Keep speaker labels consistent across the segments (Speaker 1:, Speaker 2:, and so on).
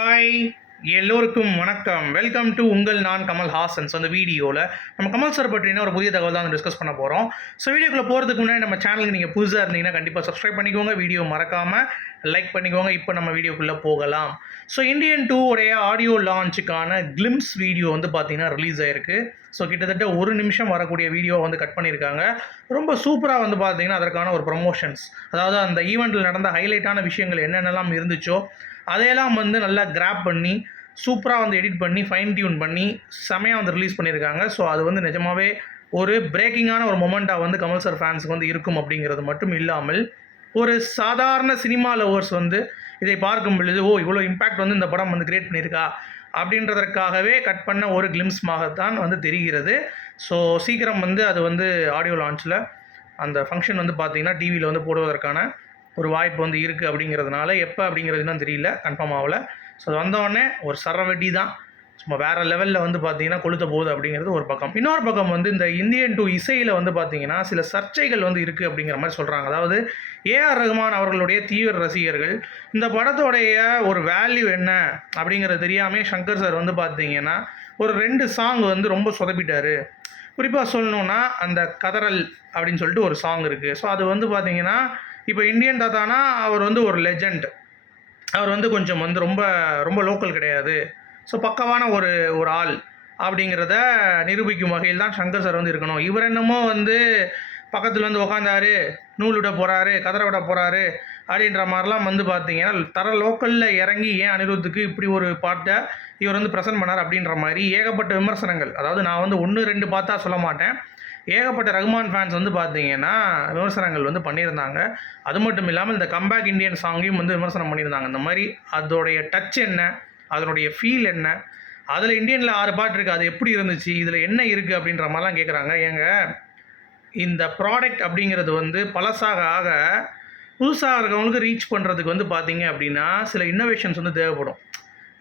Speaker 1: Hi எல்லோருக்கும் வணக்கம். Welcome to உங்கள் நான் கமல் ஹாசன்ஸ் அந்த வீடியோவில் நம்ம கமல் சார் பற்றின ஒரு புதிய தகவல் தான் டிஸ்கஸ் பண்ண போகிறோம் ஸோ வீடியோக்குள்ளே போகிறதுக்கு முன்னாடி நம்ம சேனலுக்கு நீங்கள் புதுசாக இருந்தீங்கன்னா கண்டிப்பாக சப்ஸ்கிரைப் பண்ணிக்கோங்க. வீடியோ மறக்காமல் லைக் பண்ணிக்கோங்க. இப்போ நம்ம வீடியோக்குள்ளே போகலாம். ஸோ இந்தியன் டூ உடைய ஆடியோ லான்ச்சுக்கான கிளிம்ஸ் வீடியோ வந்து பார்த்தீங்கன்னா ரிலீஸ் ஆயிருக்கு. ஸோ கிட்டத்தட்ட ஒரு நிமிஷம் வரக்கூடிய வீடியோ வந்து கட் பண்ணியிருக்காங்க ரொம்ப சூப்பராக வந்து பார்த்தீங்கன்னா அதற்கான ஒரு ப்ரொமோஷன்ஸ் அதாவது அந்த ஈவெண்ட்டில் நடந்த ஹைலைட்டான விஷயங்கள் என்னென்னலாம் இருந்துச்சோ அதையெல்லாம் வந்து நல்லா கிராப் பண்ணி சூப்பராக வந்து எடிட் பண்ணி ஃபைன் டியூன் பண்ணி செமையாக வந்து ரிலீஸ் பண்ணியிருக்காங்க ஸோ அது வந்து நிஜமாகவே ஒரு பிரேக்கிங்கான ஒரு மொமெண்ட்டாக வந்து கமல் சார் ஃபேன்ஸுக்கு வந்து இருக்கும் அப்படிங்கிறது மட்டும் இல்லாமல் ஒரு சாதாரண சினிமா லவர்ஸ் வந்து இதை பார்க்கும் பொழுது ஓ இவ்வளோ இம்பேக்ட் வந்து இந்த படம் வந்து கிரியேட் பண்ணியிருக்கா அப்படின்றதற்காகவே கட் பண்ண ஒரு கிளிம்ஸ்மாகத்தான் வந்து தெரிகிறது. ஸோ சீக்கிரம் வந்து அது வந்து ஆடியோ லான்ச்சில் அந்த ஃபங்க்ஷன் வந்து பார்த்திங்கன்னா டிவியில் வந்து போடுவதற்கான ஒரு வாய்ப்பு வந்து இருக்குது அப்படிங்கிறதுனால எப்போ அப்படிங்கிறது இன்னும் தெரியல கன்ஃபார்ம் ஆகல. ஸோ அது வந்தோடனே ஒரு சரவெட்டி தான் சும்மா வேறு லெவலில் வந்து பார்த்தீங்கன்னா கொளுத்த போகுது அப்படிங்கிறது ஒரு பக்கம். இன்னொரு பக்கம் வந்து இந்த இந்தியன் டூ இசையில் வந்து பார்த்தீங்கன்னா சில சர்ச்சைகள் வந்து இருக்குது அப்படிங்கிற மாதிரி சொல்கிறாங்க அதாவது ஏஆர் ரகுமான் அவர்களுடைய தீவிர ரசிகர்கள் இந்த படத்தோடைய ஒரு வேல்யூ என்ன அப்படிங்கிறது தெரியாமல் சங்கர் சார் வந்து பார்த்தீங்கன்னா ஒரு ரெண்டு சாங் வந்து ரொம்ப சொதப்பிட்டார். குறிப்பாக சொல்லணுன்னா அந்த கதறல் அப்படின்னு சொல்லிட்டு ஒரு சாங் இருக்குது ஸோ அது வந்து பார்த்தீங்கன்னா இப்போ இந்தியன் தாத்தானா அவர் வந்து ஒரு லெஜண்ட் அவர் வந்து கொஞ்சம் வந்து ரொம்ப ரொம்ப லோக்கல் கிடையாது. ஸோ பக்கவான ஒரு ஒரு ஆள் அப்படிங்கிறத நிரூபிக்கும் வகையில் தான் சங்கர் சார் வந்து இருக்கணும். இவர் என்னமோ வந்து பக்கத்தில் வந்து உக்காந்தாரு நூல் விட போகிறாரு கதரை விட போகிறாரு அப்படின்ற மாதிரிலாம் வந்து பார்த்தீங்கன்னா தர லோக்கலில் இறங்கி ஏன் அனிருத்துக்கு இப்படி ஒரு பாட்டை இவர் வந்து ப்ரெசென்ட் பண்ணார் அப்படின்ற மாதிரி ஏகப்பட்ட விமர்சனங்கள். அதாவது நான் வந்து ஒன்று ரெண்டு பார்த்தா சொல்ல மாட்டேன். ஏகப்பட்ட ரகுமான் ஃபேன்ஸ் வந்து பார்த்தீங்கன்னா விமர்சனங்கள் வந்து பண்ணியிருந்தாங்க. அது மட்டும் இல்லாமல் இந்த கம்பேக் இந்தியன் சாங்கையும் வந்து விமர்சனம் பண்ணியிருந்தாங்க. இந்த மாதிரி அதோடைய டச் என்ன? அதனுடைய ஃபீல் என்ன? அதில் இந்தியனில் ஆறு பாட்டு இருக்குது அது எப்படி இருந்துச்சு? இதில் என்ன இருக்குது அப்படின்ற மாதிரிலாம் கேட்குறாங்க ஏங்க இந்த ப்ராடக்ட் அப்படிங்கிறது வந்து பழசாக ஆக புதுசாக இருக்கவங்களுக்கு ரீச் பண்ணுறதுக்கு வந்து பார்த்தீங்க அப்படின்னா சில இன்னோவேஷன்ஸ் வந்து தேவைப்படும்.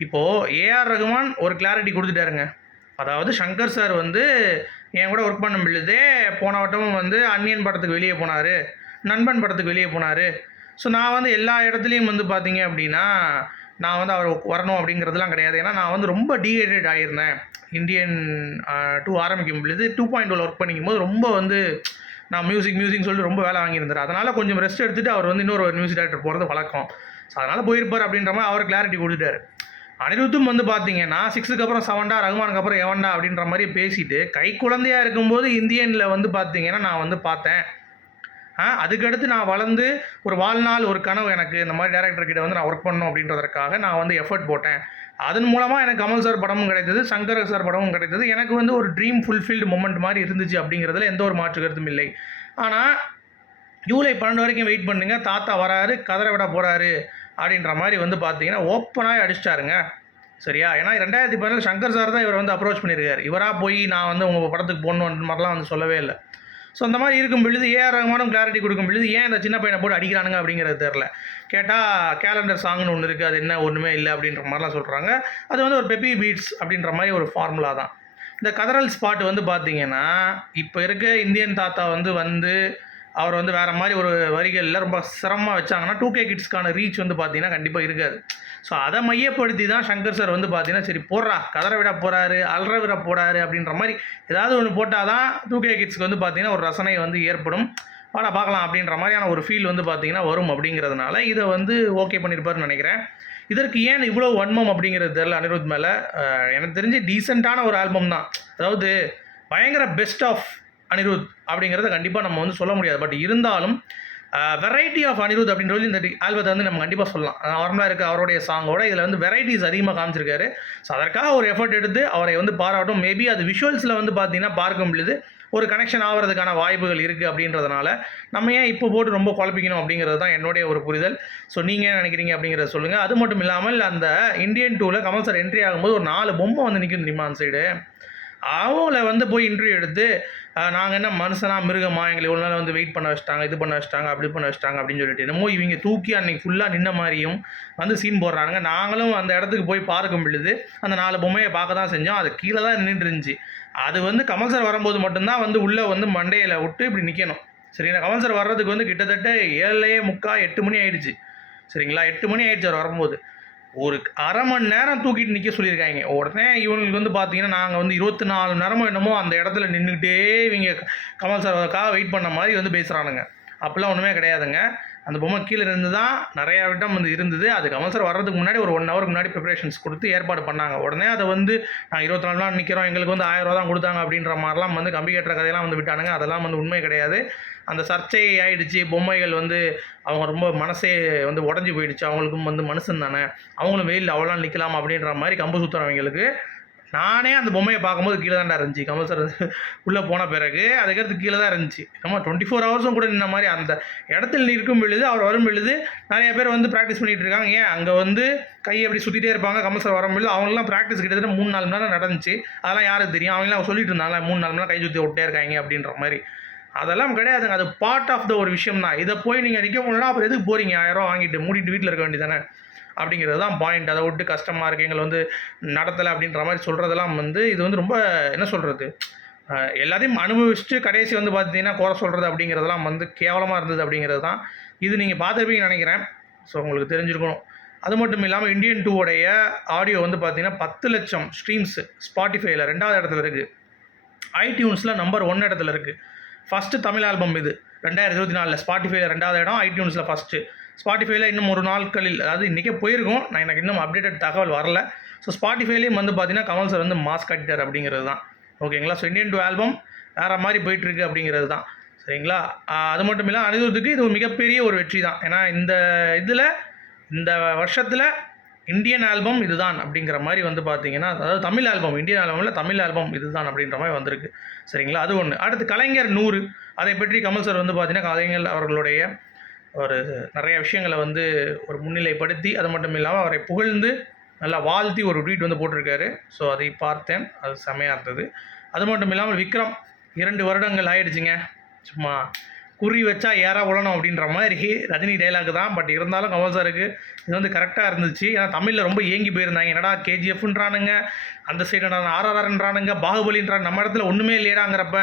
Speaker 1: இப்போது ஏஆர் ரகுமான் ஒரு கிளாரிட்டி கொடுத்துட்டாருங்க. அதாவது சங்கர் சார் வந்து என் கூட ஒர்க் பண்ணும் பொழுதே போன வட்டமும் வந்து அன்னியன் படத்துக்கு வெளியே போனார் நண்பன் படத்துக்கு வெளியே போனார். ஸோ நான் வந்து எல்லா இடத்துலையும் வந்து பார்த்தீங்க அப்படின்னா நான் வந்து அவர் வரணும் அப்படிங்கிறதுலாம் கிடையாது. ஏன்னா நான் வந்து ரொம்ப டீஹைட்ரேட் ஆகியிருந்தேன் இந்தியன் டூ ஆரம்பிக்கும் பொழுது டூ பாயிண்ட் ஒர்க் பண்ணிக்கும் போது ரொம்ப வந்து நான் மியூசிக் மியூசிக் சொல்லிட்டு ரொம்ப வேலை வாங்கியிருந்தார் அதனால் கொஞ்சம் ரெஸ்ட் எடுத்துகிட்டு அவர் வந்து இன்னொரு மியூசிக் டேரக்டர் போகிறது வழக்கம் ஸோ அதனால் போயிருப்பார் அப்படின்ற மாதிரி அவர் கிளாரிட்டி கொடுத்துட்டாரு. அனிருத்தும் வந்து பார்த்தீங்கன்னா சிக்ஸுக்கு அப்புறம் செவன்டா ரகுமானுக்கு அப்புறம் எவன்டா அப்படின்ற மாதிரி பேசிட்டு கை குழந்தையாக இருக்கும்போது இந்தியனில் வந்து பார்த்தீங்கன்னா நான் வந்து பார்த்தேன். ஆ அதுக்கடுத்து நான் வளர்ந்து ஒரு வாழ்நாள் ஒரு கனவு எனக்கு இந்த மாதிரி டேரக்டர்கிட்ட வந்து நான் ஒர்க் பண்ணணும் அப்படின்றதற்காக நான் வந்து எஃபர்ட் போட்டேன். அதன் மூலமாக எனக்கு கமல் சார் படமும் கிடைத்தது சங்கர் சார் படமும் கிடைத்தது. எனக்கு வந்து ஒரு ட்ரீம் ஃபுல்ஃபில்டு மூமெண்ட் மாதிரி இருந்துச்சு அப்படிங்கிறதுல எந்த ஒரு மாற்று கருத்தும் இல்லை. ஆனால் ஜூலை பன்னெண்டு வரைக்கும் வெயிட் பண்ணுங்க. தாத்தா வராரு கதரை விட போகிறாரு அப்படின்ற மாதிரி வந்து பார்த்தீங்கன்னா ஓப்பனாக அடிச்சிட்டாருங்க. சரியா? ஏன்னா ரெண்டாயிரத்தி பதினேழு சங்கர் சார் தான் இவர் வந்து அப்ரோச் பண்ணியிருக்காரு. இவராக போய் நான் வந்து உங்கள் படத்துக்கு போடணுன்ற மாதிரிலாம் வந்து சொல்லவே இல்லை. ஸோ அந்த மாதிரி இருக்கும் பொழுது ஏஆர் ரகுமானும் கிளாரிட்டி கொடுக்கும் பொழுது ஏன் இந்த சின்ன பையனை போட்டு அடிக்கிறானுங்க அப்படிங்கிறது தெரில கேட்டால் கேலண்டர் சாங்னு ஒன்று இருக்குது அது என்ன ஒன்றுமே இல்லை அப்படின்ற மாதிரிலாம் சொல்கிறாங்க அது வந்து ஒரு பெப்பி பீட்ஸ் அப்படின்ற மாதிரி ஒரு ஃபார்முலா தான். இந்த கதறல் ஸ்பாட் வந்து பார்த்தீங்கன்னா இப்போ இருக்க இந்தியன் தாத்தா வந்து வந்து அவர் வந்து வேறு மாதிரி ஒரு வரிகளில் ரொம்ப சிரமமாக வச்சாங்கன்னா டூ கே கிட்ஸ்க்கான ரீச் வந்து பார்த்தீங்கன்னா கண்டிப்பாக இருக்காது. ஸோ அதை மையப்படுத்தி தான் சங்கர் சார் வந்து பார்த்தீங்கன்னா சரி போடுறா கதற விட போகிறாரு அல்ற விட போகிறாரு அப்படின்ற மாதிரி ஏதாவது ஒன்று போட்டால் தான் டூ கே கிட்ஸ்க்கு வந்து பார்த்தீங்கன்னா ஒரு ரசனை வந்து ஏற்படும். பாடா பார்க்கலாம் அப்படின்ற மாதிரியான ஒரு ஃபீல் வந்து பார்த்தீங்கன்னா வரும் அப்படிங்கிறதுனால இதை வந்து ஓகே பண்ணியிருப்பாருன்னு நினைக்கிறேன். இதற்கு ஏன் இவ்வளோ வன்மம் அப்படிங்கிறது தெரில அனிருத் மேலே? எனக்கு தெரிஞ்சு டீசெண்டான ஒரு ஆல்பம் தான். அதாவது பயங்கர பெஸ்ட் ஆஃப் அனிருத் அப்படிங்கிறத கண்டிப்பாக நம்ம வந்து சொல்ல முடியாது. பட் இருந்தாலும் வெரைட்டி ஆஃப் அனிருத் அப்படின்றது இந்த ஆல்பத்தை வந்து நம்ம கண்டிப்பாக சொல்லலாம். நார்மலாக இருக்க அவருடைய சாங்கோட இதில் வந்து வெரைட்டிஸ் அதிகமாக காமிச்சிருக்காரு. ஸோ அதற்காக ஒரு எஃபர்ட் எடுத்து அவரை வந்து பாராட்டும். மேபி அது விஷுவல்ஸில் வந்து பார்த்தீங்கன்னா பார்க்கும் பொழுது ஒரு கனெக்ஷன் ஆகிறதுக்கான வாய்ப்புகள் இருக்குது அப்படின்றதுனால நம்ம ஏன் இப்போ போட்டு ரொம்ப குழப்பிக்கணும் அப்படிங்கிறது தான் என்னுடைய ஒரு புரிதல். ஸோ நீங்கள் என்ன நினைக்கிறீங்க அப்படிங்கிறத சொல்லுங்கள் அது மட்டும் இல்லாமல் அந்த இந்தியன் டூவில் கமல் சார் என்ட்ரி ஆகும்போது ஒரு நாலு பொம்மை வந்து நிற்கும் தெரியுமா அந்த சைடு அவங்கள வந்து போய் இன்டர்வியூ எடுத்து நாங்கள் என்ன மனுஷனா மிருகமா எங்களை இவ்வளோ நாள் வந்து வெயிட் பண்ண வச்சிட்டாங்க இது பண்ண வச்சிட்டாங்க அப்படி பண்ண வச்சிட்டாங்க அப்படின்னு சொல்லிட்டு என்னமோ இவங்க தூக்கி அன்னைக்கு ஃபுல்லாக நின்ன மாதிரியும் வந்து சீன் போடுறாங்க நாங்களும் அந்த இடத்துக்கு போய் பார்க்கும் பொழுது அந்த நாலு பொம்மையை பார்க்க தான் செஞ்சோம். அது கீழே தான் நின்றுட்டு இருந்துச்சு. அது வந்து கமல் சார் வரும்போது மட்டும்தான் வந்து உள்ளே வந்து மண்டையில் விட்டு இப்படி நிற்கணும் சரிங்களா? கமல் சார் வர்றதுக்கு வந்து கிட்டத்தட்ட ஏழையே முக்கா எட்டு மணி ஆயிடுச்சு. சரிங்களா? எட்டு மணி ஆயிடுச்சு அவர் வரும்போது. ஒரு அரை மணி நேரம் தூக்கிட்டு நிற்க சொல்லியிருக்காங்க. உடனே இவங்களுக்கு வந்து பார்த்தீங்கன்னா நாங்கள் வந்து இருபத்தி நாலு நேரமும் என்னமோ அந்த இடத்துல நின்றுக்கிட்டே இவங்க கமல் சார்க்காக வெயிட் பண்ண மாதிரி வந்து பேசுகிறானுங்க அப்படிலாம் ஒன்றுமே கிடையாதுங்க. அந்த பொம்மை கீழே இருந்து தான் நிறையா விட்டம் வந்து இருந்தது. அது கமல் சார் வர்றதுக்கு முன்னாடி ஒரு ஒன் ஹவருக்கு முன்னாடி ப்ரிப்பரேஷன்ஸ் கொடுத்து ஏற்பாடு பண்ணாங்க. உடனே அதை வந்து நான் இருபத்தி நாலு நாள் நிற்கிறோம் எங்களுக்கு வந்து ஆயிரம் ரூபா தான் கொடுத்தாங்க. அப்படின்ற மாதிரிலாம் வந்து கம்பி கட்டுற கதையெல்லாம் வந்து விட்டானுங்க. அதெல்லாம் வந்து உண்மை கிடையாது. அந்த சர்ச்சை ஆயிடுச்சு. பொம்மைகள் வந்து அவங்க ரொம்ப மனசே வந்து உடஞ்சி போயிடுச்சு. அவங்களுக்கும் வந்து மனுஷன் தானே. அவங்களும் வெயில் அவ்வளோ நிற்கலாம் அப்படின்ற மாதிரி கம்பு சுற்றுறவங்களுக்கு நானே அந்த பொம்மையை பார்க்கும்போது கீழே தான்டா இருந்துச்சு. கமல் சார் உள்ளே போன பிறகு அதுக்கடுத்து கீழே தான் இருந்துச்சு. நம்ம டுவெண்ட்டி ஃபோர் ஹவர்ஸும் கூட நின்ன மாதிரி அந்த இடத்துல இருக்கும் பொழுது அவர் வரும் பொழுது நிறைய பேர் வந்து ப்ராக்டிஸ் பண்ணிகிட்டு இருக்காங்க. ஏன்? அங்கே வந்து கை அப்படி சுற்றிட்டே இருப்பாங்க. கமல் சார் வரும்பொழுது அவங்களாம் ப்ராக்டிஸ் கிட்டத்தட்ட மூணு நாலு மணி நேரம் நடந்துச்சு. அதெல்லாம் யாருக்கு தெரியும்? அவங்களாம் சொல்லிட்டு இருந்தாங்களா மூணு நாலு மணி நேரம் கை சுற்றி விட்டே இருக்காங்க அப்படின்ற மாதிரி. அதெல்லாம் கிடையாதுங்க. அது பார்ட் ஆஃப் த ஒரு விஷயம் தான். இதை போய் நீங்கள் நிற்க முடியல அப்புறம் எதுக்கு போகிறீங்க ஆயிரம் வாங்கிட்டு மூடிட்டு வீட்டில் இருக்க வேண்டியதானே அப்படிங்கிறது தான் பாயிண்ட் அதை விட்டு கஷ்டமாக இருக்குது எங்களை வந்து நடத்தலை அப்படின்ற மாதிரி சொல்கிறதெல்லாம் வந்து இது வந்து ரொம்ப என்ன சொல்கிறது எல்லாத்தையும் அனுபவிச்சுட்டு கடைசி வந்து பார்த்தீங்கன்னா குறை சொல்கிறது அப்படிங்கிறதெல்லாம் வந்து கேவலமாக இருந்தது அப்படிங்கிறது தான் இது நீங்கள் பார்த்துருப்பீங்கன்னு நினைக்கிறேன். ஸோ உங்களுக்கு தெரிஞ்சிருக்கணும். அது மட்டும் இல்லாமல் இந்தியன் டூவோடைய ஆடியோ வந்து பார்த்தீங்கன்னா பத்து லட்சம் ஸ்ட்ரீம்ஸு ஸ்பாட்டிஃபைல ரெண்டாவது இடத்துல இருக்குது ஐடியூன்ஸில் நம்பர் ஒன் இடத்துல இருக்குது ஃபஸ்ட்டு தமிழ் ஆல்பம் இது. ரெண்டாயிரத்தி இருபத்தி நாலில் ஸ்பாட்டிஃபைல ரெண்டாவது இடம் ஐடியூன்ஸில் ஃபஸ்ட்டு ஸ்பாட்டிஃபைல இன்னும் ஒரு நாட்களில் அதாவது இன்றைக்கே போயிருக்கோம். நான் எனக்கு இன்னும் அப்டேட்டட் தகவல் வரல. ஸோ ஸ்பாட்டிஃபைலேயும் வந்து பார்த்தீங்கன்னா கமல் சார் வந்து மாஸ் கட்டிட்டார் அப்படிங்கிறது தான். ஓகேங்களா ஸோ இண்டியன் டூ ஆல்பம் வேறு மாதிரி போயிட்டுருக்கு அப்படிங்கிறது தான். சரிங்களா? அது மட்டும் இல்லை அனிருத்துக்கு இது ஒரு மிகப்பெரிய ஒரு வெற்றி தான். ஏன்னா இந்த இதில் இந்த வருஷத்தில் இந்தியன் ஆல்பம் இதுதான் அப்படிங்கிற மாதிரி வந்து பார்த்தீங்கன்னா அதாவது தமிழ் ஆல்பம் இந்தியன் ஆல்பமில் தமிழ் ஆல்பம் இதுதான் அப்படின்ற மாதிரி வந்திருக்கு. சரிங்களா? அது ஒன்று அடுத்து கலைஞர் நூறு. அதை பற்றி கமல் சார் வந்து பார்த்தீங்கன்னா கலைஞர் அவர்களுடைய ஒரு நிறைய விஷயங்களை வந்து ஒரு முன்னிலைப்படுத்தி அது மட்டும் இல்லாமல் அவரை புகழ்ந்து நல்லா வாழ்த்தி ஒரு ட்வீட் வந்து போட்டிருக்காரு. ஸோ அதை பார்த்தேன். அது செமையாக இருந்தது. அது மட்டும் இல்லாமல் விக்ரம் இரண்டு வருடங்கள் ஆயிடுச்சுங்க. சும்மா குறி வச்சா ஏறா உழணும் அப்படின்ற மாதிரி ரஜினி டைலாக் தான். பட் இருந்தாலும் கமல் சாருக்கு இது வந்து கரெக்டாக இருந்துச்சு. ஏன்னா தமிழில் ரொம்ப ஏங்கி போயிருந்தாங்க. என்னடா கேஜிஎஃப்ன்றானுங்க அந்த சைடு ஆர்ஆர்ஆர்ன்றானுங்க பாகுபலின்றாங்க நம்ம இடத்துல ஒன்றுமே இல்லையாங்கிறப்ப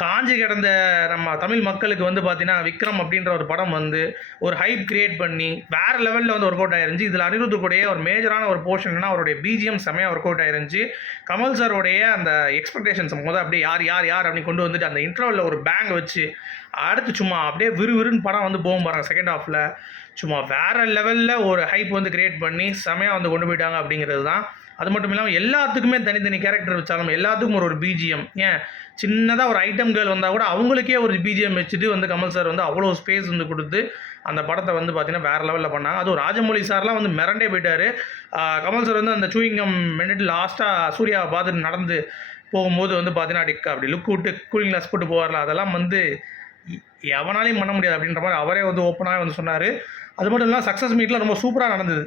Speaker 1: காஞ்சி கிடந்த நம்ம தமிழ் மக்களுக்கு வந்து பார்த்தீங்கன்னா விக்ரம் அப்படின்ற ஒரு படம் வந்து ஒரு ஹைப் கிரியேட் பண்ணி வேறு லெவலில் வந்து ஒர்க் அவுட் ஆயிருந்துச்சு. இதில் அனிருத்துக்குடைய ஒரு மேஜரான ஒரு போர்ஷன்னா அவருடைய பிஜிஎம் செமையாக ஒர்க் அவுட் ஆயிருந்துச்சு. கமல் சாரோடைய அந்த எக்ஸ்பெக்டேஷன்ஸ் மொதல் அப்படியே யார் யார் யார் அப்படின்னு கொண்டு வந்துட்டு அந்த இன்டர்வலில் ஒரு பேங் வச்சு அடுத்து சும்மா அப்படியே விறுவிறுன்னு படம் வந்து போகும் பாருங்க செகண்ட் ஹாஃபில் சும்மா வேறு லெவலில் ஒரு ஹைப் வந்து கிரியேட் பண்ணி செமையாக வந்து கொண்டு போயிட்டாங்க அப்படிங்கிறது தான் அது மட்டும் இல்லாமல் எல்லாத்துக்குமே தனித்தனி கேரக்டர் வச்சாலும் எல்லாத்துக்கும் ஒரு ஒரு பிஜிஎம் ஏன்? சின்னதாக ஒரு ஐட்டம் கேர்ள் வந்தால் கூட அவங்களுக்கே ஒரு பிஜிஎம் வச்சுட்டு வந்து கமல் சார் வந்து அவ்வளோ ஸ்பேஸ் வந்து கொடுத்து அந்த படத்தை வந்து பார்த்தீங்கன்னா வேறு லெவலில் பண்ணாங்க. அதுவும் ராஜமௌழி சார்லாம் வந்து மிரண்டே போயிட்டார். கமல் சார் வந்து அந்த சூயிங்கம் மினிட் லாஸ்ட்டாக சூர்யாவை பார்த்துட்டு நடந்து போகும்போது வந்து பார்த்தீங்கன்னா அப்படி அப்படி லுக் விட்டு கூலிங் கிளாஸ் போட்டு போவார்ல அதெல்லாம் வந்து எவனாலையும் பண்ண முடியாது அப்படின்ற மாதிரி அவரே வந்து ஓப்பனாக வந்து சொன்னார். அது மட்டும் இல்லாமல் சக்ஸஸ் மீட்டில் ரொம்ப சூப்பராக நடந்தது.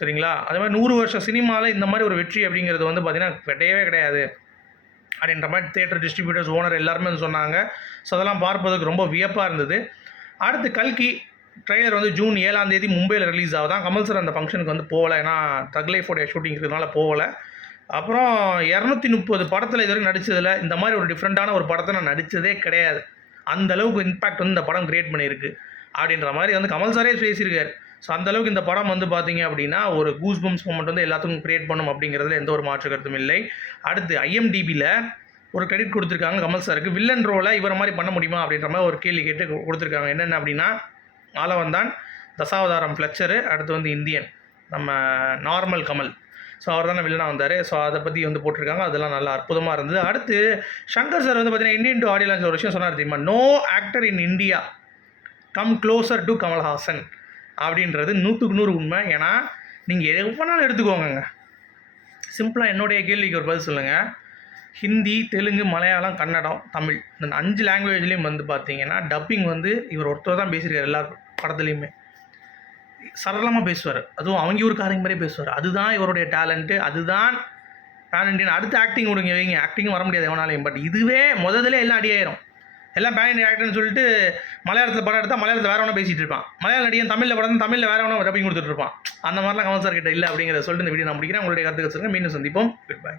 Speaker 1: சரிங்களா? அதே மாதிரி நூறு வருஷம் சினிமாவில் இந்த மாதிரி ஒரு வெற்றி அப்படிங்கிறது வந்து பார்த்திங்கன்னா கிடையவே கிடையாது. அப்படின்ற மாதிரி தேட்டர் டிஸ்ட்ரிபியூட்டர்ஸ் ஓனர் எல்லாருமே வந்து சொன்னாங்க. ஸோ அதெல்லாம் பார்ப்பதற்கு ரொம்ப வியப்பாக இருந்தது. அடுத்து கல்கி ட்ரெய்லர் வந்து ஜூன் ஏழாம் தேதி மும்பையில் ரிலீஸ் ஆகுதான். கமல் சார் அந்த ஃபங்க்ஷனுக்கு வந்து போகலை. ஏன்னா தக்லைஃபோடைய ஷூட்டிங் இருக்கிறதுனால போகல. அப்புறம் இரநூத்தி முப்பது படத்தில் இது வரைக்கும் நடித்ததில் இந்த மாதிரி ஒரு டிஃப்ரெண்ட்டான ஒரு படத்தை நான் நடித்ததே கிடையாது. அந்த அளவுக்கு இம்பாக்ட் வந்து இந்த படம் கிரியேட் பண்ணியிருக்கு. அப்படின்ற மாதிரி வந்து கமல் சாரே பேசியிருக்காரு. ஸோ அந்த அளவுக்கு இந்த படம் வந்து பார்த்தீங்க அப்படின்னா ஒரு கூஸ் பம்ஸ் மூமெண்ட் வந்து எல்லாத்துக்கும் கிரியேட் பண்ணும் அப்படிங்கிறதுல எந்த ஒரு மாற்று கருத்தும் இல்லை. அடுத்து ஐஎம்டிபியில் ஒரு கிரெடிட் கொடுத்துருக்காங்க கமல் சாருக்கு வில்லன் ரோலை இவரை மாதிரி பண்ண முடியுமா அப்படின்ற மாதிரி ஒரு கேள்வி கேட்டு கொடுத்துருக்காங்க. என்னென்ன அப்படின்னா ஆலவந்தான் தசாவதாரம் ஃப்ளெக்சரு அடுத்து வந்து இந்தியன். நம்ம நார்மல் கமல். ஸோ அவர் தானே வில்லனாக வந்தார். ஸோ அதை பற்றி வந்து போட்டிருக்காங்க. அதெல்லாம் நல்லா அற்புதமாக இருந்தது. அடுத்து சங்கர் சார் வந்து பார்த்தீங்கன்னா இந்தியன் டு ஆடியோ ஒரு விஷயம் சொன்னார் தெரியுமா? No actor in India come closer to Kamal Haasan. அப்படின்றது நூற்றுக்கு நூறு உண்மை. ஏன்னா நீங்கள் எவ்வளோ எடுத்துக்கோங்க சிம்பிளாக என்னுடைய கேள்விக்கு ஒரு பதில் சொல்லுங்கள் ஹிந்தி தெலுங்கு மலையாளம் கன்னடம் தமிழ் இந்த அஞ்சு லாங்குவேஜ்லேயும் வந்து பார்த்தீங்கன்னா டப்பிங் வந்து இவர் ஒருத்தர் தான் பேசியிருக்காரு எல்லா படத்துலையுமே. சரளமாக பேசுவார். அதுவும் அவங்க ஊருக்காரங்க மாதிரியே பேசுவார். அதுதான் இவருடைய டேலண்ட்டு அதுதான் பேன் இண்டியன் அடுத்து ஆக்டிங் விடுங்க வைங்க. ஆக்டிங் வர முடியாது எவனாலையும். பட் இதுவே முதல்ல எல்லாம் அடியாயிரும் எல்லாம் பேன் இண்டியன் ஆக்டர்னு சொல்லிட்டு மலையாளத்தில் படம் எடுத்தால் மலையாளத்தில் வேற ஒன்றும் பேசிகிட்டு இருப்பான். மலையாள நடிகன் தமிழில் படம் தமிழில் வேற ஒன்றும் டப்பிங் கொடுத்துட்டு இருப்பான். அந்த மாதிரிலாம் கமல் சார் கிட்ட இல்லை அப்படிங்கிறத சொல்லிட்டு இந்த வீடியோ நான் முடிக்கிறேன். உங்களுடைய கருத்துக்கள் சொல்லுங்கள் மீண்டும் சந்திப்போம். Good bye